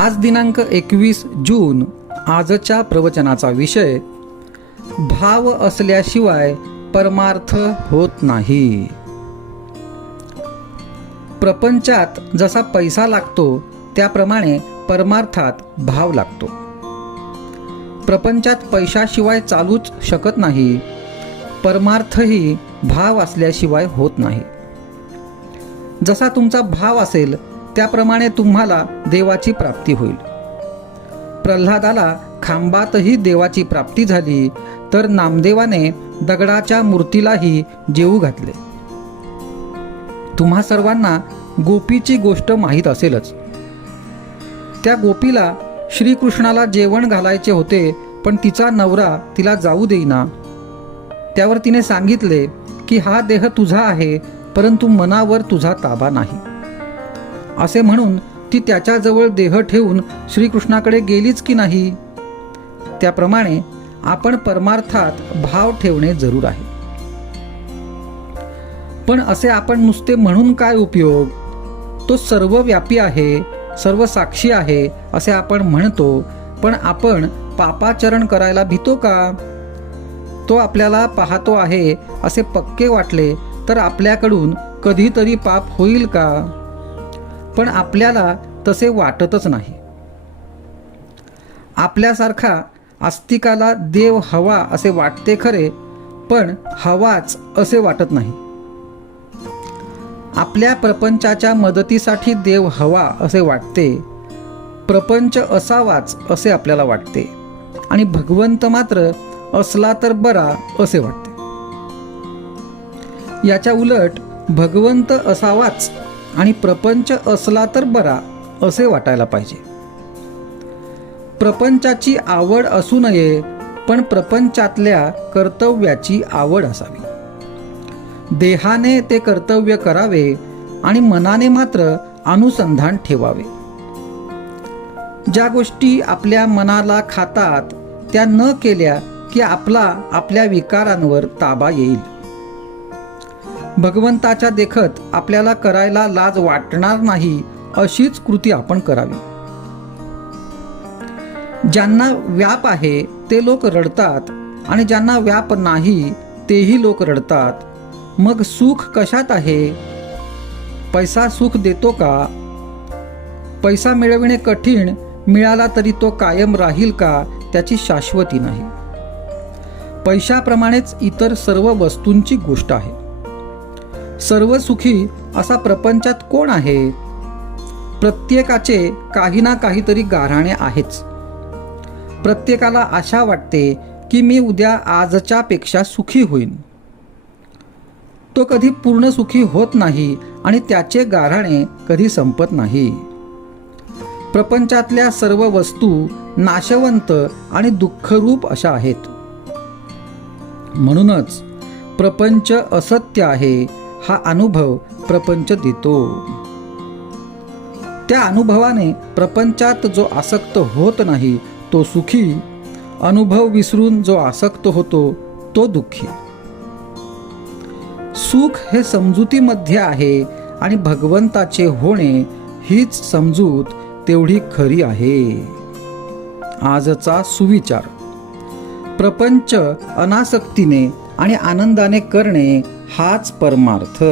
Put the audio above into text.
आज दिनांक 21 जून. आजच्या प्रवचनाचा विषय भाव असल्याशिवाय परमार्थ होत नाही. प्रपंचात जसा पैसा लागतो त्याप्रमाणे परमार्थात भाव लागतो. प्रपंचात पैशाशिवाय चालूच शकत नाही. परमार्थही भाव असल्याशिवाय होत नाही. जसा तुमचा भाव असेल त्याप्रमाणे तुम्हाला देवाची प्राप्ती होईल. प्रल्हादाला खांबातही देवाची प्राप्ती झाली, तर नामदेवाने दगडाच्या मूर्तीलाही जेवू घातले. तुम्हा सर्वांना गोपीची गोष्ट माहीत असेलच. त्या गोपीला श्रीकृष्णाला जेवण घालायचे होते, पण तिचा नवरा तिला जाऊ देईना. त्यावर तिने सांगितले की हा देह तुझा आहे, परंतु मनावर तुझा ताबा नाही. असे म्हणून ती त्याच्याजवळ देह ठेवून श्रीकृष्णाकडे गेलीच की नाही. त्याप्रमाणे आपण परमार्थात भाव ठेवणे जरूर आहे. पण असे आपण नुसते म्हणून काय उपयोग? तो सर्वव्यापी आहे, सर्व साक्षी आहे असे आपण म्हणतो, पण आपण पापाचरण करायला भीतो का? तो आपल्याला पाहतो आहे असे पक्के वाटले तर आपल्याकडून कधीतरी पाप होईल का? पण आपल्याला तसे वाटतच नाही. आपल्यासारखा आस्तिकाला देव हवा असे वाटते खरे, पण हवाच असे वाटत नाही. आपल्या प्रपंचाच्या मदतीसाठी देव हवा असे वाटते, प्रपंच असावाच असे आपल्याला वाटते, आणि भगवंत मात्र असला तर बरा असे वाटते. याच्या उलट भगवंत असावाच आणि प्रपंच असला तर बरा असे वाटायला पाहिजे. प्रपंचाची आवड असू नये, पण प्रपंचातल्या कर्तव्याची आवड असावी. देहाने ते कर्तव्य करावे आणि मनाने मात्र अनुसंधान ठेवावे. ज्या गोष्टी आपल्या मनाला खातात त्या न केल्या की आपल्या विकारांवर ताबा येईल. भगवंताच्या देखत आपल्याला करायला लाज वाटणार नाही अशीच कृती आपण करावी. ज्यांना व्याप आहे ते लोक रडतात, आणि ज्यांना व्याप नाही तेही लोक रडतात. मग सुख कशात आहे? पैसा सुख देतो का? पैसा मिळविणे कठीण, मिळाला तरी तो कायम राहील का त्याची शाश्वती नाही. पैशाप्रमाणेच इतर सर्व वस्तूंची गोष्ट आहे. सर्व सुखी असा प्रपंचात कोण आहे? प्रत्येकाचे काही ना काहीतरी गाऱ्हाणे आहेच. प्रत्येकाला आशा वाटते की मी उद्या आजच्या पेक्षा सुखी होईन. तो कधी पूर्ण सुखी होत नाही आणि त्याचे गाऱ्हाणे कधी संपत नाही. प्रपंचातल्या सर्व वस्तू नाशवंत आणि दुःखरूप अशा आहेत. म्हणूनच प्रपंच असत्य आहे हा अनुभव प्रपंच देतो. त्या अनुभवाने प्रपंचात जो आसक्त होत नाही तो सुखी, अनुभव विसरून जो आसक्त होतो तो दुःखी. सुख हे समजुतीमध्ये आहे, आणि भगवंताचे होणे हीच समजूत तेवढी खरी आहे. आजचा सुविचार: प्रपंच अनासक्तीने आणि आनंदाने करणे हाच परमार्थ.